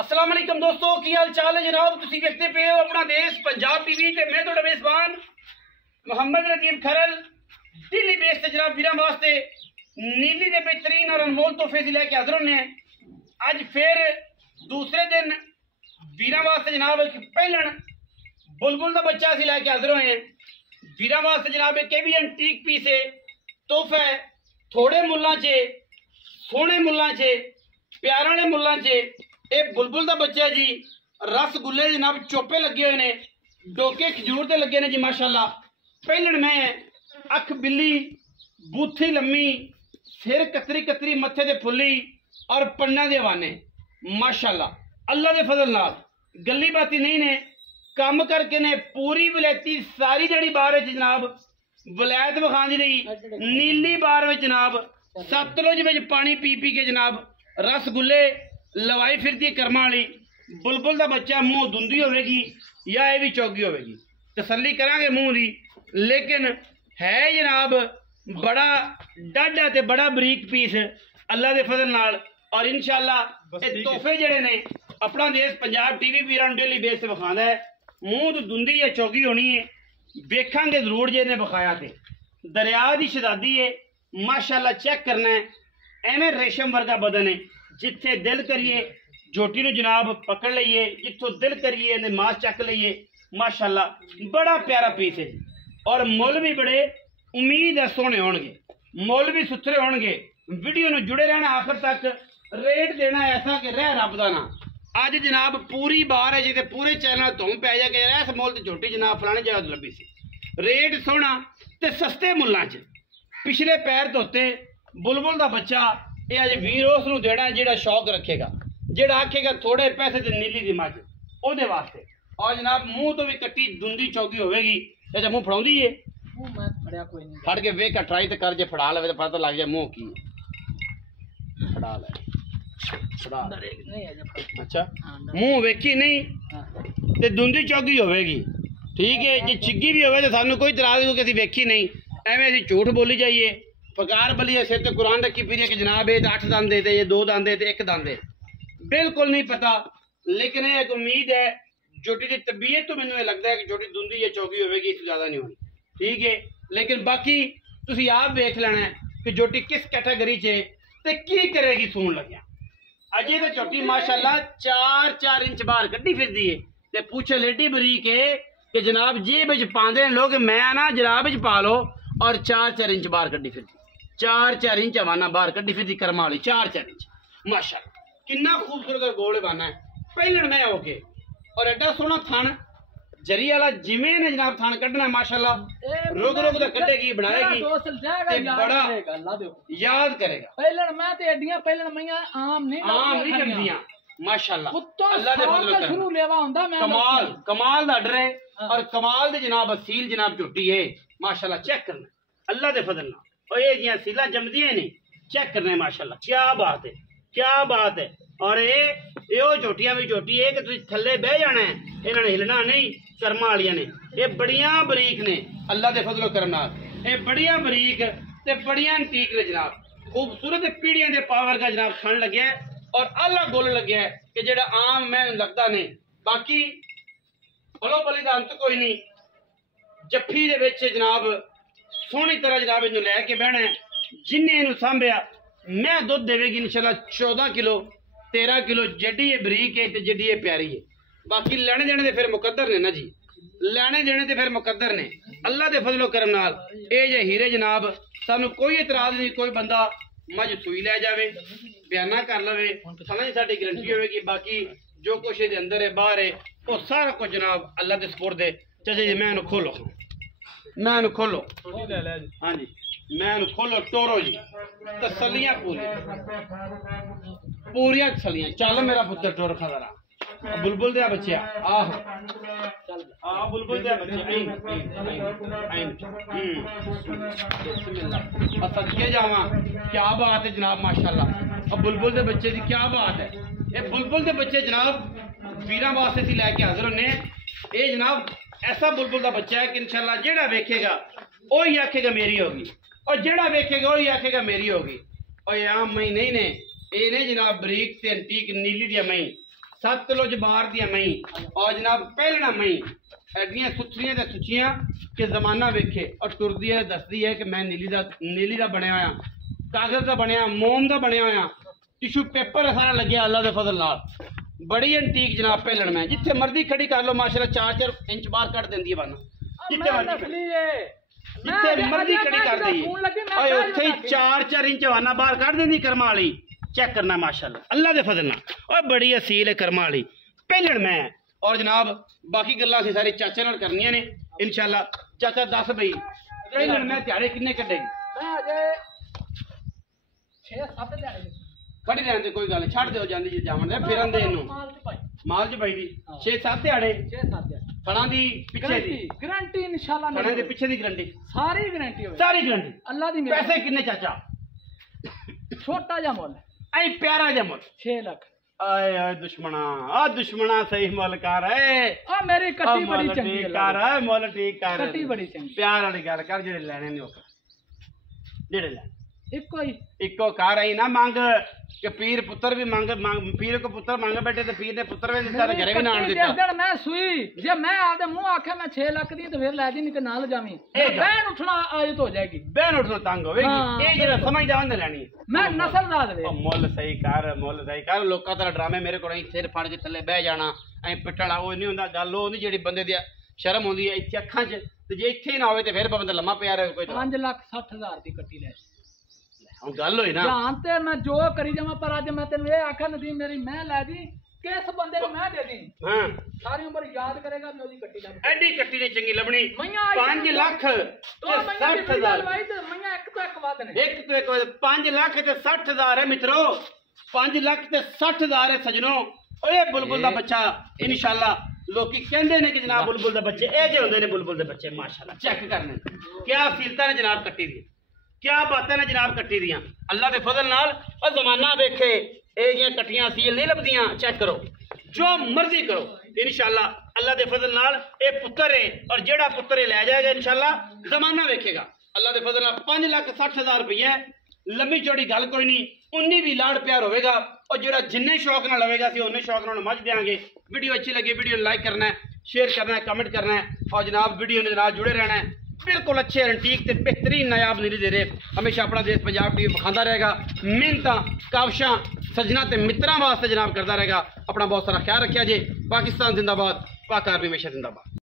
अस्सलाम वालेकुम दोस्तों, की हाल चाल है जनाब। तुसी देखते पे हो अपना देश पंजाब टीवी ते मैं तुहाडा मेजबान मोहम्मद नदीम खरल दिल्ली बेस ते जनाब वीरां वास्ते नीली दे बेहतरीन और अनमोल तोहफे से लेके हाजिर होने। अज फिर दूसरे दिन वीरां वास्ते जनाब एक पहलन बुलबुल का बच्चा असीं लैके हाजिर होए हैं। वीरां वास्ते जनाब एक भी एंटीक पीस है, तोहफा है, थोड़े मुल्लां च, सोहने मुल्लां च, प्यार वाले मुल्लां च। ਇਹ बुलबुल का बच्चा जी, रसगुल्ले जनाब चोपे लगे हुए ने, डोके खजूर के लगे ने जी माशाल्लाह। पहलन मैं अख बिल्ली, बूथी लम्मी, सिर कतरी कतरी, मत्थे ते फुल्ली और पन्ना दे वाने माशाल्लाह। अल्लाह के फजल नाल गली बाती नहीं ने, काम करके ने पूरी वलैती सारी जड़ी बार जनाब वलैत विखांदी रही। नीली बार में जनाब सतलुज में पानी पी पी के जनाब रसगुल्ले लवाई फिरती कर्मा वाली बुलबुल का बच्चा मुँह धुंधी होगी या ये भी चौगी होगी, तसल्ली करांगे मुँह की। लेकिन है जनाब बड़ा डाढ़ा ते बड़ा बरीक पीस अल्लाह के फजल नाल। और इंशाअल्लाह ये तोहफे जड़े ने अपना देश पंजाब टीवी वीरां डेली बेस से विखांदा है। मुँह तो धुंधी या चौगी होनी है, वेखांगे जरूर जे ने विखाया। ते दरिया की शदादी है माशाअल्लाह, चेक करना है। एवें रेशम वर्गा बदन है, जिथे दिल करिए झोटी नूं जनाब पकड़ लीए, जिथों दिल करिए ने मास चक लीए माशाअल्लाह। बड़ा प्यारा पीस है और मुल भी बड़े उम्मीद है सोहने होणगे, मुल भी सुथरे होणगे। वीडियो नूं जुड़े रहना आखिर तक, रेट देना ऐसा कि रह रब दा ना। अज जनाब पूरी बार है जिते पूरे चैनल धुम पै जा के इस मुल ते झोटी जनाब फलानी जगह तो लभी सी। रेट सोहना ते सस्ते मुल्लां च, पिछले पैर धोते बुलबुल का बच्चा। ये अज वीर उस नूं देना जिहड़ा शौक रखेगा, जिहड़ा आखेगा थोड़े पैसे ते नीली दी मझ ओहदे वास्ते। और जनाब मुंह तो भी कट्टी धुंधी चौकी होगी। अच्छा मुंह फड़ाउंदी है, फड़ के वेख के ट्राई तो कर, जे फड़ा लवे तो पता लग जाए मुंह की फड़ा ले। अच्छा मुंह वेखी नहीं ते धुंधी चौकी होगी, ठीक है। जे चिग्गी भी होवे तो सानू कोई इतराज नहीं कि असीं वेखी नहीं, एवें असीं झूठ बोली जाइए। पगार बलिए सिर तो कुरान रखी पी कि जनाब ये 8 दंद है, ये 2 दंद है, 1 दंद है, बिल्कुल नहीं पता। लेकिन ये एक उम्मीद है जोटी की तबीयत तो मैंने लगता है कि जोटी धुंधी या चौकी होगी, इससे ज़्यादा नहीं होनी, ठीक है। लेकिन बाकी तुसी आप देख लेना है कि जोटी किस कैटेगरी च ते की करेगी सून लग्या। अजे तो चोटी माशाल्लाह 4-4 इंच बाहर कड्डी फिरदी है ते पूछे लेडी बरीक है कि जनाब जेब च पांदे लोग, मैं ना जराब च पा लो। और 4-4 इंच बाहर कड्डी फिरदी, 4-4 इंच हवाना बाहर कड्डी फिरदी कर्मा वाली, 4-4 इंच माशाल्लाह। कितना खूबसूरत और गोल बाना है पहलन मैं होके। और एडा सोहना थन जरी वाला जिमें ने जनाब थन कढ़ना माशाल्लाह, रुक रुक तो कटेगी बनाएगी बड़ा याद करेगा। पहलन मैं ते एडियां पहलन मैया आम नहीं करदियां माशाल्लाह। अल्लाह दे फजल शुरू लेवा हुंदा मैं कमाल कमाल दा डर है और कमाल दे जनाब असील जनाब झुट्टी है माशाल्लाह। चेक करना अल्लाह दे फजल नाल, और ये जियां सीला जमदियां ने चेक करना माशाल्लाह। क्या बात है, क्या बात है। और ये झोटियां भी झोटी है कि तुसीं थल्ले बह जाना है, इन्हां ने हिलना नहीं। कर्मा वालियां ने ये बड़ियां बरीक ने अल्लाह दे फजलो करम नाल, ये बड़ियां बरीक ते बड़ियां एंटीक ने जनाब। खूबसूरत पीढ़ियां दे पावर का जनाब थन लग्या है और अल्लाह गोल लग्या है कि जेड़ा आम मैं लगता नहीं। बाकी बलो बली दा अंत कोई नहीं। जफ्फी दे विच जनाब सोहनी तरह जनाब इन्हू लैके बहना है। जिन्हें इन्हू सांभिया मैं दुध देवेगी इंशाल्लाह 14 किलो 13 किलो, जेडी ये बरीक है ते जेडी ये प्यारी है। बाकी लेने देने ते फिर मुकद्दर ने ना जी, लेने देने ते फिर मुकद्दर ने अल्लाह दे फजलो करम नाल। ये जे हीरे जनाब सानू कोई इतराज नहीं, कोई बंदा मझ सूई लै जावे बयाना कर लवे, समझ साडी गारंटी होगी। बाकी जो कुछ ये अंदर है बाहर है वो सारा कुछ जनाब अल्लाह दे सुपुर्द है। चाचा जी मैं खोलो, मैं खोलो, हाँ जी मैं खोलो टोरो जी, तसलियां पूरियां तसलियां। चल मेरा पुत्र टोर खा जरा बुलबुल दे बच्चे आहो बुलबुल दे बच्चे सदके जावा। क्या बात है जनाब माशाल्लाह। और बुलबुल दे बच्चे की क्या बात है। ये बुलबुल दे बच्चे जनाब वीरां वास्ते सी लैके हाजिर होने। ये जनाब ऐसा बुलबुल का बच्चा है कि इंशाल्लाह जेड़ा वेखेगा वही आखेगा मेरी होगी, और जेड़ा वेखेगा वही आखेगा मेरी होगी। और ये आम मई नहीं ने, ये ने जनाब बरीक ते एंटीक नीली दी मई सतलुज बार दिया मई और जनाब पहलना मई एडियां सुथरियां ते सुचियां कि जमाना वेखे और टुरदी है दसदी है कि मैं नीली दा बनया होया कागज दा बनया मोम दा बनया होया टिशू पेपर सारा लग्या अल्लाह दे फजल नाल बड़ी एंटीक जनाब पहलन में जिथे मर्जी खड़ी कर लो माशाल्लाह 4-4 इंच बाहर कट देंदी है बन जिथे मर्जी खड़ी कर दी ओए उत्थे 4-4 इंच वाना बाहर कट देंदी कर्मा वाली चेक करना माशाल्लाह अल्लाह दे फजल नाल ओए बड़ी असील है कर्मा वाली पहलन में और जनाब बाकी गल्लां सी सारी चाचा नाल करनियां ने इंशाल्लाह चाचा दस बई पहलन में दिहाड़े किन्ने कटेगी मैं अजे 6-7 दिहाड़े खड़ी रहने दे कोई गल छड़ दो जांदी जी जावन दे फिरन दे इनू माल च पाई दी 6-7 दिहाड़े 6-7 दिहाड़े फणा दी पीछे दी गारंटी इंशाल्लाह फणा दे पीछे दी गारंटी सारी गारंटी होवे सारी गारंटी अल्लाह दी पैसे किन्ने चाचा छोटा जा मुल ऐ प्यारा जा मुल 6 लाख आए आए दुश्मना सही मुल कर आ मेरी कट्टी बड़ी चंगी कर मुल ठीक कर कट्टी बड़ी चंगी प्यार वाली गल कर जेड़े लेने ने जेड़े लेने इको कार आई ना मांग कि पीर पुत्र भी मांग पीर को पुत्र मांग बैठे तो पीर ने पुत्र भी दिता घरे भी नान दिता मैं सुई जे मैं आपदे मुंह आखे मैं 6 लाख दी तो फिर लै दी नहीं ते ना ले जावी बहन उठना आयत हो जाएगी बहन उठना तंग होवेगी ए जेड़ा समझदा ओने लेनी मैं नस्लदार वे मुल सही कर लोका तरह ड्रामे मेरे कोल सिर फाड़ के थल्ले बह जाना ऐ पिटड़ा ओ नहीं हुंदा गल ओ नहीं जेड़ी बंदे दी शर्म होंदी है इत्थे अखां च ते जे इत्थे ना होवे ते फिर बंदा लम्मा पिया रहे कोई 5,60,000 दी कट्टी ले ਹੁਣ ਗੱਲ ਹੋਈ ਨਾ जानते मैं जो करी जावा पर आज मैं तेन ये आखा नदी मेरी मैं लै दी किस बंदे को मैं दे दी हां सारी उम्र याद करेगा मैं ओदी कट्टी ला एडी कट्टी ने चंगी लबनी 5 लाख तो 60,000 भाई ते मैया एक तो एक वाद ने एक तो एक 5 लाख ते 60,000 है मित्रों 5 लाख ते 60,000 है सजनों ओए बुलबुल दा बच्चा इंशाल्लाह लोकी कहंदे ने कि जनाब बुलबुल दे बच्चे ए जे हुंदे ने बुलबुल दे बच्चे माशाल्लाह चेक करने क्या सीलता ने जनाब कट्टी दी क्या बातें ने जनाब कट्टी दियां अल्लाह के फजल नाल और जमाना वेखे ये कट्टियां सील नहीं लभदियां चेक करो जो मर्जी करो इंशाल्लाह अल्लाह के फजल नाल ये पुत्र है और जेड़ा पुत्र लै जाएगा इंशाल्लाह जमाना वेखेगा अल्लाह के फजल नाल 5,60,000 रुपये लंबी चौड़ी गल कोई नहीं उन्नी भी लाड़ प्यार होगा और जेड़ा जिन्ने शौक नाल लवेगा सी उन्ने शौक नाल मझ देंगे वीडियो अच्छी लगी वीडियो लाइक करना है शेयर करना है कमेंट करना है और जनाब वीडियो के नाल जुड़े रहना है बिल्कुल अच्छे एंटीक ते बेहतरीन नायाब नीली दे रहे हमेशा अपना देश पंजाब टीवी दिखाता रहेगा मिहनत काविशां सजना ते मित्रां वास्ते जनाब करता रहेगा अपना बहुत सारा ख्याल रखिया जे पाकिस्तान जिंदाबाद पाक आर्मी हमेशा जिंदाबाद।